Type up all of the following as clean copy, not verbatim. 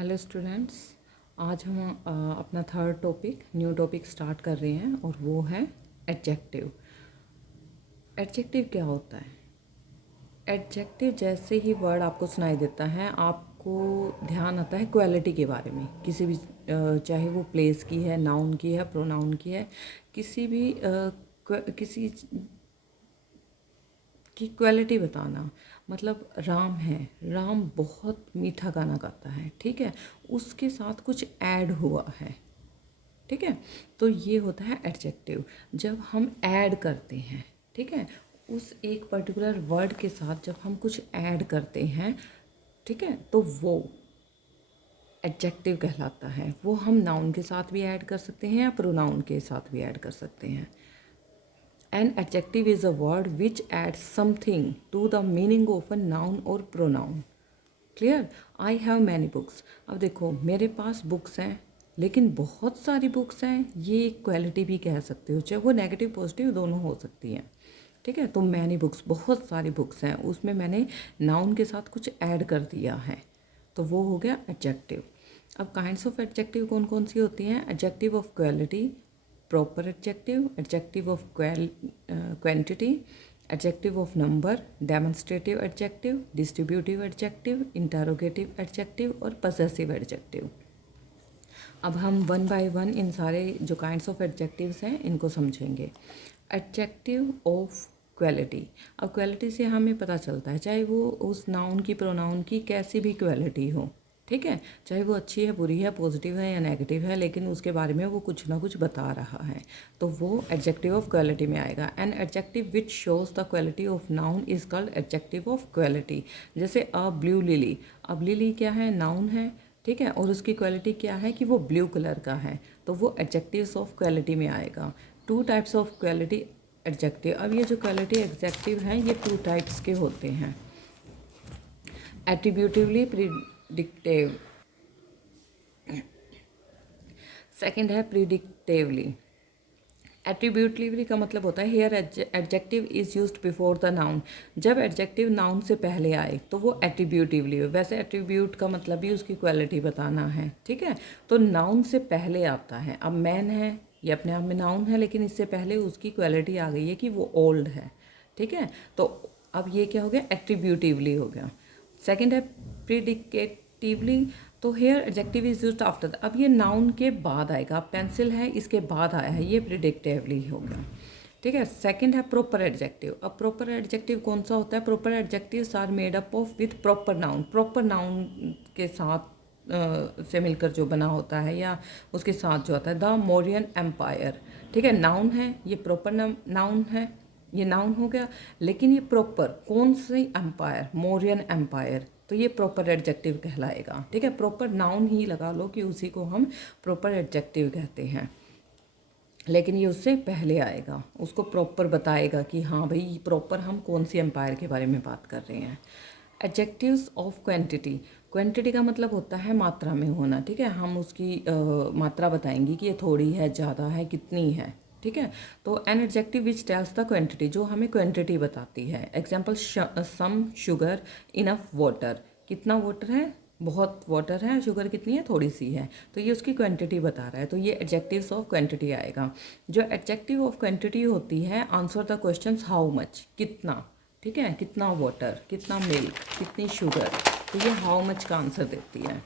Hello students, आज हम अपना third topic new topic start कर रहे हैं और वो है एडजेक्टिव। एडजेक्टिव क्या होता है? एडजेक्टिव जैसे ही वर्ड आपको सुनाई देता है आपको ध्यान आता है क्वालिटी के बारे में, किसी भी चाहे वो प्लेस की है, नाउन की है, प्रोनाउन की है, किसी भी किसी की क्वालिटी बताना। मतलब राम है, राम बहुत मीठा गाना गाता है, ठीक है, उसके साथ कुछ ऐड हुआ है, ठीक है, तो ये होता है एडजेक्टिव। जब हम ऐड करते हैं, ठीक है, उस एक पर्टिकुलर वर्ड के साथ जब हम कुछ ऐड करते हैं, ठीक है, तो वो एडजेक्टिव कहलाता है। वो हम नाउन के साथ भी ऐड कर सकते हैं या प्रोनाउन के साथ भी ऐड कर सकते हैं। An adjective is a word which adds something to the meaning of a noun or pronoun. Clear? I have many books. अब देखो मेरे पास बुक्स हैं, लेकिन बहुत सारी बुक्स हैं, ये क्वालिटी भी कह सकते हो, चाहे वो नेगेटिव पॉजिटिव दोनों हो सकती हैं, ठीक है। तो मैनी बुक्स, बहुत सारी बुक्स हैं, उसमें मैंने नाउन के साथ कुछ ऐड कर दिया है, तो वो हो गया एडजेक्टिव। अब काइंड्स ऑफ एडजेक्टिव कौन कौन सी होती हैं? Adjective of quality, proper adjective, adjective of quantity, adjective of number, demonstrative adjective, distributive adjective, interrogative adjective और पजेसिव एडजेक्टिव। अब हम वन बाय वन इन सारे जो काइंड्स ऑफ एडजेक्टिव्स हैं इनको समझेंगे। Adjective of quality. अब क्वालिटी से हमें पता चलता है, चाहे वो उस नाउन की, प्रोनाउन की कैसी भी क्वालिटी हो, ठीक है, चाहे वो अच्छी है, बुरी है, पॉजिटिव है या नेगेटिव है, लेकिन उसके बारे में वो कुछ ना कुछ बता रहा है, तो वो एडजेक्टिव ऑफ क्वालिटी में आएगा। N adjective which shows the quality of noun is called adjective of quality. जैसे अ ब्लू लिली, अब लिली क्या है? नाउन है, ठीक है, और उसकी क्वालिटी क्या है कि वो ब्लू कलर का है, तो वो एडजेक्टिव्स ऑफ क्वालिटी में आएगा। Two types of quality adjective. अब ये जो क्वालिटी एडजेक्टिव हैं ये टू टाइप्स के होते हैं। एट्रीब्यूटिवली प्रिडिक्टिव, सेकंड है प्रिडिक्टिवली। एट्रीब्यूटिवली का मतलब होता है here adjective is used before the noun. जब एडजेक्टिव नाउन से पहले आए तो वो एट्रीब्यूटिवली हो। वैसे एट्रीब्यूट का मतलब भी उसकी क्वालिटी बताना है, ठीक है, तो नाउन से पहले आता है। अब मैन है, ये अपने आप में नाउन है, लेकिन इससे पहले उसकी क्वालिटी आ गई है कि वो ओल्ड है, ठीक है, तो अब ये क्या हो गया? एट्रीब्यूटिवली हो गया। सेकेंड है प्रिडिकेटिवली, तो here adjective is used after. अब ये नाउन के बाद आएगा। पेंसिल है, इसके बाद आया है, ये प्रिडिक्टिवली हो गया, ठीक है। सेकंड है प्रॉपर एडजेक्टिव। अब प्रॉपर एडजेक्टिव कौन सा होता है? Proper adjectives are made up of with proper noun. Proper noun के साथ से मिलकर जो बना होता है या उसके साथ जो आता है। द मौर्यन एम्पायर, ठीक है, नाउन है, ये प्रॉपर नाउन है, ये नाउन हो गया, लेकिन ये प्रॉपर कौन सी एम्पायर? मौर्यन एम्पायर, तो ये प्रॉपर एडजेक्टिव कहलाएगा, ठीक है। प्रॉपर नाउन ही लगा लो कि उसी को हम प्रॉपर एडजेक्टिव कहते हैं, लेकिन ये उससे पहले आएगा, उसको प्रॉपर बताएगा कि हाँ भाई प्रॉपर हम कौन सी एम्पायर के बारे में बात कर रहे हैं। Adjectives of quantity. क्वांटिटी का मतलब होता है मात्रा में होना, ठीक है, हम उसकी मात्रा बताएंगे कि ये थोड़ी है, ज़्यादा है, कितनी है, ठीक है। तो an adjective which tells the quantity, जो हमें क्वांटिटी बताती है। Example some sugar, enough water, कितना वाटर है? बहुत वाटर है। शुगर कितनी है? थोड़ी सी है, तो ये उसकी क्वांटिटी बता रहा है, तो ये एडजेक्टिव्स ऑफ क्वांटिटी आएगा। जो एडजेक्टिव ऑफ क्वांटिटी होती है, answer the questions how much, कितना, ठीक है, कितना वाटर, कितना मिल्क, कितनी शुगर, तो ये हाउ मच का आंसर देती है।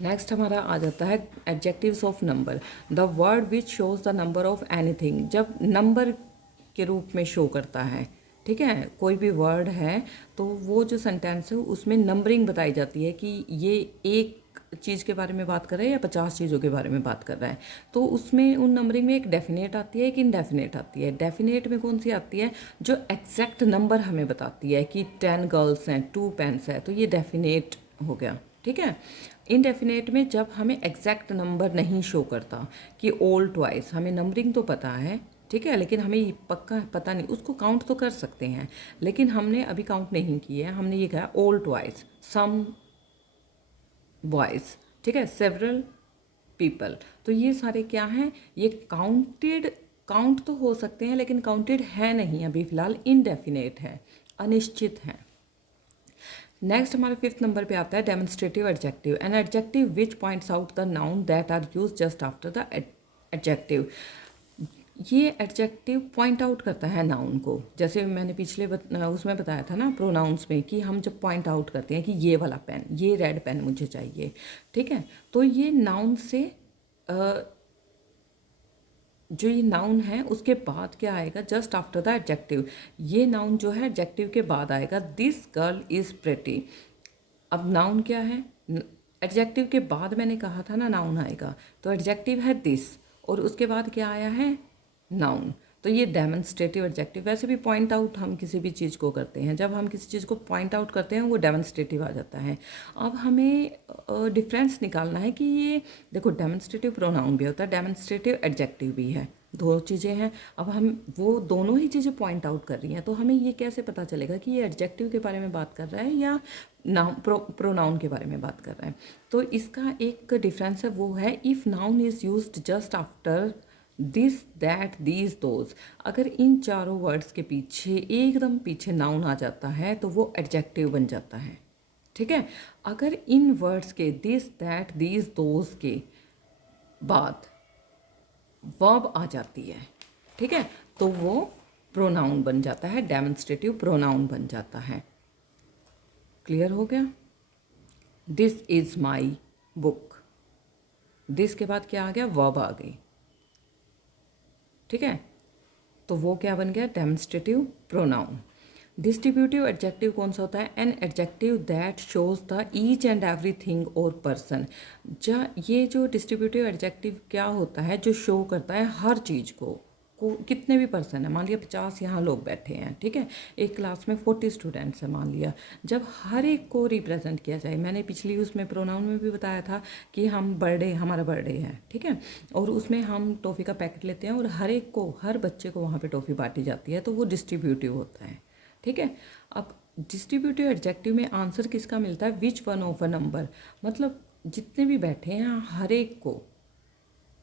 नेक्स्ट हमारा आ जाता है adjectives of number. The word which shows the number of anything, जब नंबर के रूप में शो करता है, ठीक है, कोई भी वर्ड है तो वो जो सेंटेंस है उसमें नंबरिंग बताई जाती है कि ये एक चीज़ के बारे में बात कर रहा है या 50 चीज़ों के बारे में बात कर रहा है, तो उसमें उन नंबरिंग में एक डेफिनेट आती है, एक इनडेफिनेट आती है। डेफिनेट में कौन सी आती है? जो एग्जैक्ट नंबर हमें बताती है कि 10 गर्ल्स हैं, 2 पेन्स है, तो ये डेफिनेट हो गया, ठीक है। इनडेफिनेट में जब हमें एग्जैक्ट नंबर नहीं शो करता कि ऑल ट्वाइस, हमें नंबरिंग तो पता है, ठीक है, लेकिन हमें पक्का पता नहीं, उसको काउंट तो कर सकते हैं, लेकिन हमने अभी काउंट नहीं किया है, हमने ये कहा ऑल ट्वाइस, सम बॉयज़, ठीक है, सेवरल पीपल, तो ये सारे क्या हैं? ये काउंटेड, काउंट तो हो सकते हैं लेकिन काउंटेड है नहीं, अभी फ़िलहाल इनडेफिनेट है, अनिश्चित है। नेक्स्ट हमारे 5th नंबर पे आता है demonstrative adjective, an adjective which points out the noun that are use just after the adjective. ये एडजेक्टिव पॉइंट आउट करता है नाउन को, जैसे मैंने पिछले उसमें बताया था ना प्रोनाउंस में, कि हम जब पॉइंट आउट करते हैं कि ये वाला पेन, ये रेड पेन मुझे चाहिए, ठीक है, तो ये नाउन से जो ये नाउन है उसके बाद क्या आएगा, जस्ट आफ्टर द एडजेक्टिव। ये नाउन जो है एडजेक्टिव के बाद आएगा, दिस गर्ल इज़ प्रेटी। अब नाउन क्या है, एडजेक्टिव के बाद मैंने कहा था ना नाउन आएगा, तो एडजेक्टिव है दिस और उसके बाद क्या आया है, नाउन। तो ये डेमोन्स्ट्रेटिव एडजेक्टिव। वैसे भी पॉइंट आउट हम किसी भी चीज़ को करते हैं, जब हम किसी चीज़ को पॉइंट आउट करते हैं वो डेमोन्स्ट्रेटिव आ जाता है। अब हमें डिफरेंस निकालना है कि ये देखो, डेमोन्स्ट्रेटिव प्रोनाउन भी होता है, डेमोन्स्ट्रेटिव एडजेक्टिव भी है, दो चीज़ें हैं। अब हम वो दोनों ही चीज़ें पॉइंट आउट कर रही हैं, तो हमें ये कैसे पता चलेगा कि ये एडजेक्टिव के बारे में बात कर रहा है या नाउन प्रोनाउन के बारे में बात कर रहा है। तो इसका एक डिफरेंस है, वो है if noun is used just after this that these those. अगर इन चारों वर्ड्स के पीछे एकदम पीछे नाउन आ जाता है तो वो एडजेक्टिव बन जाता है, ठीक है। अगर इन वर्ड्स के दिस दैट दीज दोज के बाद वर्ब आ जाती है, ठीक है, तो वो प्रोनाउन बन जाता है, डेमोन्स्ट्रेटिव प्रोनाउन बन जाता है। क्लियर हो गया। This is my book, this के बाद क्या आ गया, वर्ब आ गई, ठीक है, तो वो क्या बन गया, डेमोन्स्ट्रेटिव प्रोनाउन। डिस्ट्रीब्यूटिव एडजेक्टिव कौन सा होता है, an adjective that shows the each and every thing और पर्सन। ये जो डिस्ट्रीब्यूटिव एडजेक्टिव क्या होता है, जो शो करता है हर चीज़ को कितने भी पर्सन है, मान लिया 50 यहाँ लोग बैठे हैं, ठीक है, एक क्लास में 40 स्टूडेंट्स हैं मान लिया, जब हर एक को रिप्रेजेंट किया जाए। मैंने पिछली उसमें प्रोनाउन में भी बताया था कि हम हमारा बर्थडे है, ठीक है, और उसमें हम टॉफ़ी का पैकेट लेते हैं और हर एक को, हर बच्चे को वहाँ पे टॉफ़ी बांटी जाती है, तो वो डिस्ट्रीब्यूटिव होता है, ठीक है। अब डिस्ट्रीब्यूटिव एडजेक्टिव में आंसर किसका मिलता है, which one of a number, मतलब जितने भी बैठे हैं हर एक को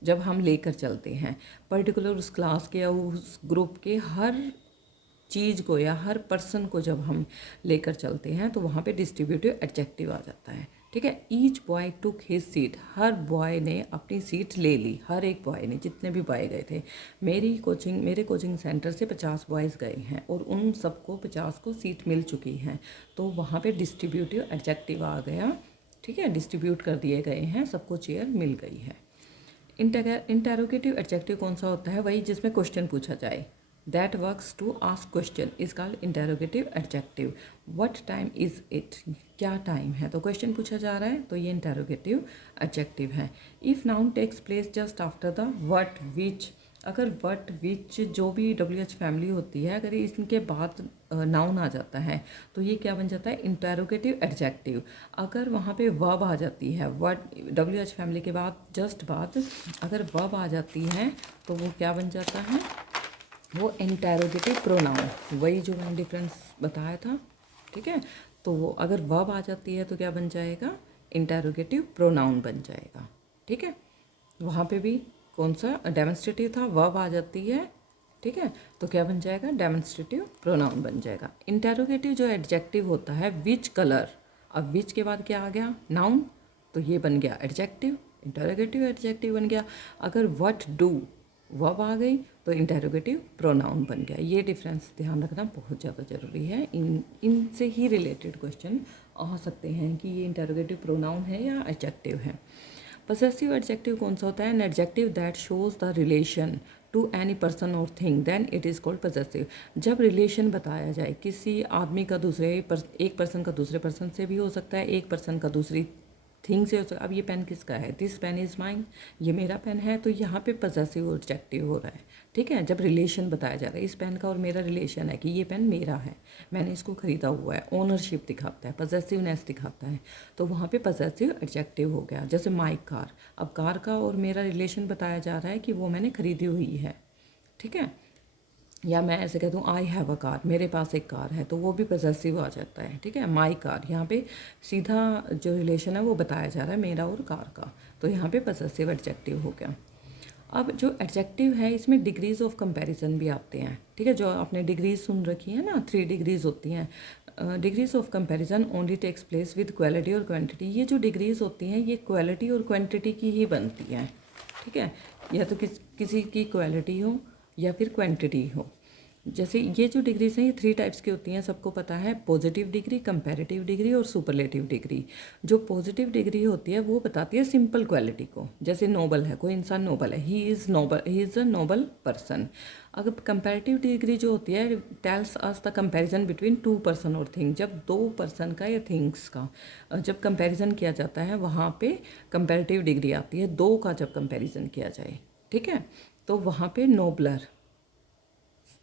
जब हम लेकर चलते हैं, पर्टिकुलर उस क्लास के या उस ग्रुप के हर चीज़ को या हर पर्सन को जब हम लेकर चलते हैं तो वहाँ पे डिस्ट्रीब्यूटिव एडजेक्टिव आ जाता है, ठीक है। Each boy took his seat, हर बॉय ने अपनी सीट ले ली, हर एक बॉय ने, जितने भी बॉय गए थे। मेरे कोचिंग सेंटर से 50 बॉयज़ गए हैं और उन सबको 50 को सीट मिल चुकी हैं, तो वहाँ पे डिस्ट्रीब्यूटिव एडजेक्टिव आ गया, ठीक है, डिस्ट्रीब्यूट कर दिए गए हैं, सबको चेयर मिल गई है। इंटेरोगेटिव एडजेक्टिव कौन सा होता है, वही जिसमें क्वेश्चन पूछा जाए, that works to ask question is called interrogative adjective. What time is it, क्या टाइम है, तो क्वेश्चन पूछा जा रहा है, तो ये इंटेरोगेटिव एडजेक्टिव है। If noun takes place just after the what which, अगर व्हाट विच जो भी WH फैमिली होती है, अगर इनके बाद नाउन आ जाता है तो ये क्या बन जाता है, इंटेरोगेटिव एडजेक्टिव। अगर वहाँ पे वर्ब आ जाती है, वर्ड WH फैमिली के बाद जस्ट बाद अगर वर्ब आ जाती है तो वो क्या बन जाता है, वो इंटेरोगेटिव प्रोनाउन, वही जो मैंने डिफरेंस बताया था, ठीक है। तो वो अगर वर्ब आ जाती है तो क्या बन जाएगा, इंटेरोगेटिव प्रोनाउन बन जाएगा, ठीक है। वहाँ पे भी कौन सा डेमोन्स्ट्रेटिव था, वर्ब आ जाती है, ठीक है, तो क्या बन जाएगा, डेमोन्स्ट्रेटिव प्रोनाउन बन जाएगा। इंटेरोगेटिव जो एडजेक्टिव होता है, विच कलर, अब विच के बाद क्या आ गया, नाउन, तो ये बन गया एडजेक्टिव, इंटेरोगेटिव एडजेक्टिव बन गया। अगर व्हाट डू, वर्ब आ गई तो इंटेरोगेटिव प्रोनाउन बन गया। ये डिफरेंस ध्यान रखना बहुत ज़्यादा ज़रूरी है। इनसे ही रिलेटेड क्वेश्चन आ सकते हैं कि ये इंटेरोगेटिव प्रोनाउन है या एडजेक्टिव है। पसेसिव एडजेक्टिव कौन सा होता है, an adjective that shows the relation to any person और thing then it is called possessive. जब रिलेशन बताया जाए किसी आदमी का एक पर्सन का दूसरे पर्सन से भी हो सकता है, एक पर्सन का दूसरी थिंग से हो सकता है। अब ये पेन किसका है, दिस पेन इज़ माइन, ये मेरा पेन है, तो यहाँ पे पसेसिव एडजेक्टिव हो रहा है, ठीक है। जब रिलेशन बताया जा रहा है, इस पेन का और मेरा रिलेशन है कि ये पेन मेरा है, मैंने इसको ख़रीदा हुआ है, ओनरशिप दिखाता है, पसेसिवनेस दिखाता है, तो वहाँ पे पसेसिव एडजेक्टिव हो गया। जैसे माई कार, अब कार का और मेरा रिलेशन बताया जा रहा है कि वो मैंने ख़रीदी हुई है, ठीक है। या मैं ऐसे कह दूँ आई हैव अ कार, मेरे पास एक कार है, तो वो भी पजेसिव आ जाता है, ठीक है। माई कार, यहाँ पे सीधा जो रिलेशन है वो बताया जा रहा है मेरा और कार का, तो यहाँ पे पजेसिव एडजेक्टिव हो गया। अब जो एडजेक्टिव है इसमें डिग्रीज ऑफ कंपैरिजन भी आते हैं, ठीक है। जो आपने डिग्रीज सुन रखी है ना, 3 डिग्रीज होती हैं, degrees of comparison only takes place with quality और क्वांटिटी। ये जो डिग्रीज होती हैं ये क्वालिटी और क्वांटिटी की ही बनती हैं, ठीक है, या तो किसी की क्वालिटी हो या फिर क्वांटिटी हो। जैसे ये जो डिग्रीज हैं ये 3 टाइप्स की होती हैं, सबको पता है, पॉजिटिव डिग्री, कंपैरेटिव डिग्री और सुपरलेटिव डिग्री। जो पॉजिटिव डिग्री होती है वो बताती है सिंपल क्वालिटी को, जैसे नोबल है, कोई इंसान नोबल है, he is a Nobel person. अगर कंपैरेटिव डिग्री जो होती है tells us the comparison between 2 person और थिंग, जब 2 पर्सन का या थिंग्स का जब कंपैरिजन किया जाता है वहाँ पे कंपैरेटिव डिग्री आती है, 2 का जब कंपैरिजन किया जाए, ठीक है, तो वहाँ पे नोबलर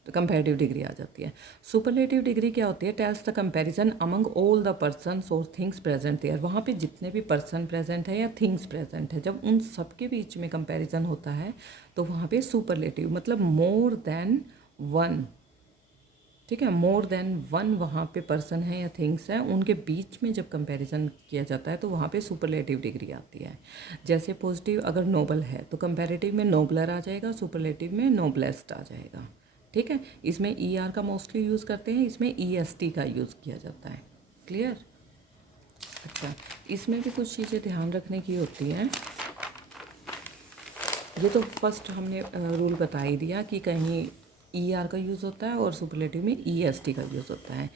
कंपैरेटिव डिग्री आ जाती है। सुपरलेटिव डिग्री क्या होती है, tells the comparison among all the persons और थिंग्स प्रेजेंट देयर। वहाँ पे जितने भी पर्सन प्रेजेंट है या थिंग्स प्रेजेंट है, जब उन सब के बीच में कंपैरिजन होता है तो वहाँ पे सुपरलेटिव, मतलब मोर देन वन, ठीक है, मोर देन वन वहाँ पे पर्सन है या थिंग्स हैं, उनके बीच में जब कंपैरिजन किया जाता है तो वहाँ पे सुपरलेटिव डिग्री आती है। जैसे पॉजिटिव अगर नोबल है तो कंपैरेटिव में नोबलर आ जाएगा, सुपरलेटिव में नोबलेस्ट आ जाएगा, ठीक है। इसमें ई आर का मोस्टली यूज़ करते हैं, इसमें ई एस टी का यूज़ किया जाता है। क्लियर? अच्छा, इसमें भी कुछ चीज़ें ध्यान रखने की होती हैं। ये तो फर्स्ट हमने रूल बता ही दिया कि कहीं ई आर का यूज़ होता है और सुपरलेटिव में ई एस टी का यूज़ होता है।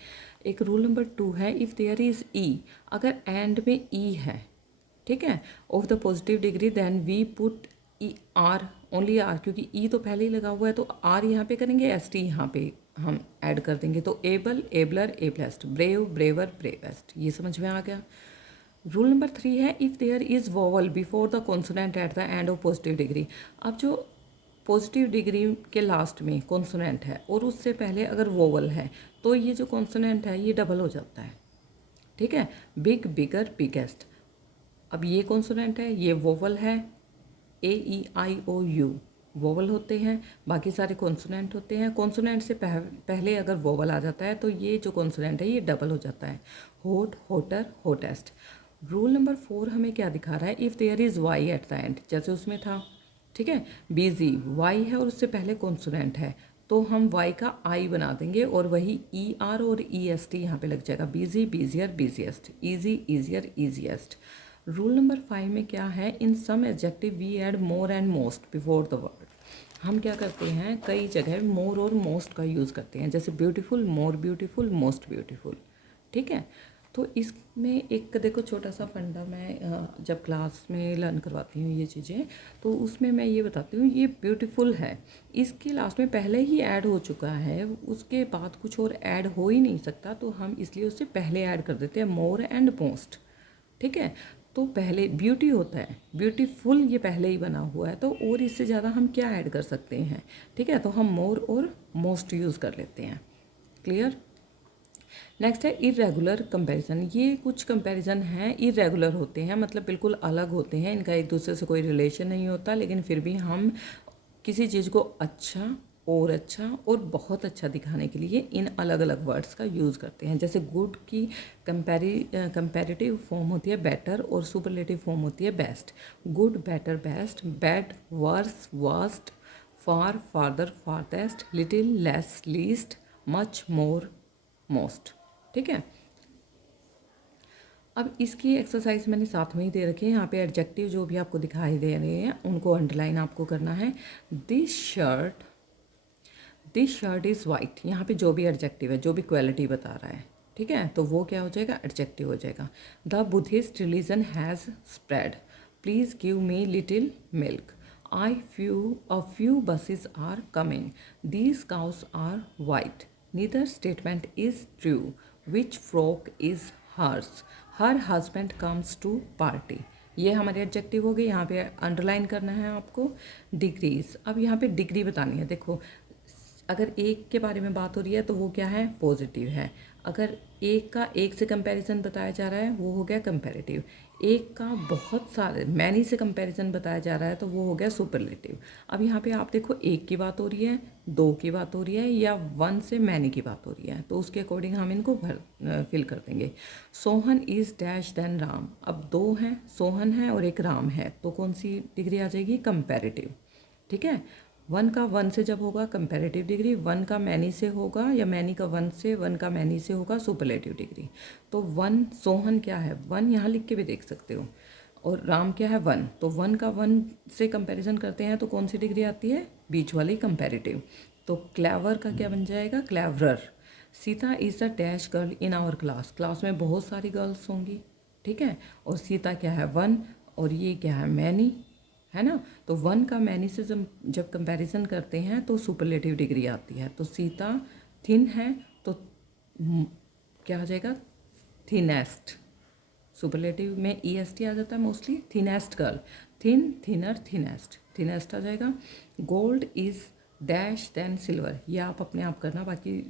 एक रूल नंबर 2 है, इफ़ देयर इज़ ई, अगर एंड में ई है, ठीक है, of the positive degree, then we put E R, only R, क्योंकि ई तो पहले ही लगा हुआ है तो आर यहाँ पे करेंगे, एस टी यहाँ पे हम ऐड कर देंगे, तो able, abler, ablest, brave, braver, bravest. ये समझ में आ गया। रूल नंबर 3 है, if there is vowel before the consonant at the end of positive degree. अब जो पॉजिटिव डिग्री के लास्ट में कॉन्सोनेंट है और उससे पहले अगर वोवल है तो ये जो कॉन्सोनेंट है ये डबल हो जाता है, ठीक है। बिग, बिगर, बिगेस्ट, अब ये कॉन्सोनेंट है, ये वोवल है, ए ई आई ओ यू वोवल होते हैं, बाकी सारे कॉन्सोनेंट होते हैं। कॉन्सोनेंट से पहले अगर वोवल आ जाता है तो ये जो कॉन्सोनेंट है ये डबल हो जाता है, होट, होटर, होटेस्ट। रूल नंबर 4 हमें क्या दिखा रहा है, if there is Y at the end, जैसे उसमें था, ठीक है, बिजी, वाई है और उससे पहले कॉन्सोनेंट है तो हम वाई का आई बना देंगे और वही ई आर और ई एस टी यहाँ पे लग जाएगा, busy, busier, busiest, easy, easier, easiest. Rule number 5 में क्या है, in some adjective we add more and most before the word. हम क्या करते हैं, कई जगह मोर और मोस्ट का यूज़ करते हैं, जैसे beautiful, more beautiful, most beautiful, ठीक है। तो इसमें एक देखो छोटा सा फंडा, मैं जब क्लास में लर्न करवाती हूँ ये चीज़ें तो उसमें मैं ये बताती हूँ, ये ब्यूटीफुल है, इसके लास्ट में पहले ही ऐड हो चुका है, उसके बाद कुछ और ऐड हो ही नहीं सकता, तो हम इसलिए उससे पहले ऐड कर देते हैं मोर एंड मोस्ट, ठीक है। तो पहले ब्यूटी होता है, ब्यूटीफुल ये पहले ही बना हुआ है, तो और इससे ज़्यादा हम क्या ऐड कर सकते हैं, ठीक है, तो हम मोर और मोस्ट यूज़ कर लेते हैं। क्लियर? नेक्स्ट है इरेगुलर कंपैरिजन। ये कुछ कंपैरिजन हैं इरेगुलर होते हैं, मतलब बिल्कुल अलग होते हैं, इनका एक दूसरे से कोई रिलेशन नहीं होता, लेकिन फिर भी हम किसी चीज़ को अच्छा और बहुत अच्छा दिखाने के लिए इन अलग अलग वर्ड्स का यूज़ करते हैं। जैसे गुड की कंपैरेटिव फॉर्म होती है बेटर और सुपरलेटिव फॉर्म होती है best. Good, better, best, bad, worse, worst, far, farther, farthest, little, less, least, much, more, most, ठीक है। अब इसकी एक्सरसाइज मैंने साथ में ही दे रखी है, यहाँ पे एडजेक्टिव जो भी आपको दिखाई दे रहे हैं उनको अंडरलाइन आपको करना है। दिस शर्ट इज़ वाइट, यहाँ पे जो भी एडजेक्टिव है, जो भी क्वालिटी बता रहा है, ठीक है, तो वो क्या हो जाएगा, एडजेक्टिव हो जाएगा। The Buddhist religion has spread, please give me little milk, a few buses are coming, these cows are white, neither statement is true, which frock is hers, her husband comes to party। ये हमारे adjective हो गए, यहाँ पे underline करना है आपको। Degrees, अब यहाँ पे डिग्री बतानी है। देखो अगर एक के बारे में बात हो रही है तो वो क्या है, पॉजिटिव है। अगर एक का एक से कंपैरिजन बताया जा रहा है वो हो गया कंपैरेटिव। एक का बहुत सारे मैनी से कंपैरिजन बताया जा रहा है तो वो हो गया सुपरलेटिव। अब यहाँ पे आप देखो एक की बात हो रही है, दो की बात हो रही है या वन से मैनी की बात हो रही है, तो उसके अकॉर्डिंग हम इनको फिल कर देंगे। Sohan is dash than Ram, अब दो हैं, सोहन है और एक राम है, तो कौन सी डिग्री आ जाएगी, कंपैरेटिव, ठीक है। वन का वन से जब होगा कंपैरेटिव डिग्री, वन का मैनी से होगा या मैनी का वन से, वन का मैनी से होगा सुपरलेटिव डिग्री। तो वन, सोहन क्या है, वन यहाँ लिख के भी देख सकते हो, और राम क्या है, वन। तो वन का वन से कंपैरिजन करते हैं तो कौन सी डिग्री आती है, बीच वाली कंपैरेटिव। तो क्लेवर का क्या बन जाएगा, cleverer. Sita is the dash girl in our class, class में बहुत सारी गर्ल्स होंगी, ठीक है। और सीता क्या है, वन, और ये क्या है, मैनी, है ना। तो वन का मैनी से जब कंपैरिजन करते हैं तो सुपरलेटिव डिग्री आती है। तो सीता थिन है तो क्या आ जाएगा, थिनेस्ट। सुपरलेटिव में ई एस टी आ जाता है mostly, thinnest girl, thin, thinner, thinnest, thinnest आ जाएगा। Gold is dash than silver, ये आप अपने आप करना, बाकी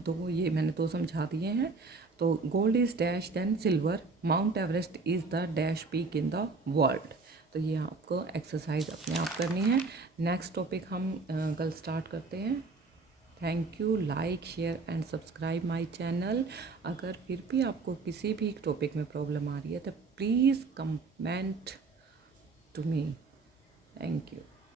तो ये मैंने तो समझा दिए हैं। तो gold is dash than silver, Mount Everest is the dash peak in the world. तो ये आपको एक्सरसाइज अपने आप करनी है। नेक्स्ट टॉपिक हम कल स्टार्ट करते हैं। Thank you, like share and subscribe my channel. अगर फिर भी आपको किसी भी टॉपिक में प्रॉब्लम आ रही है तो please comment to me. Thank you.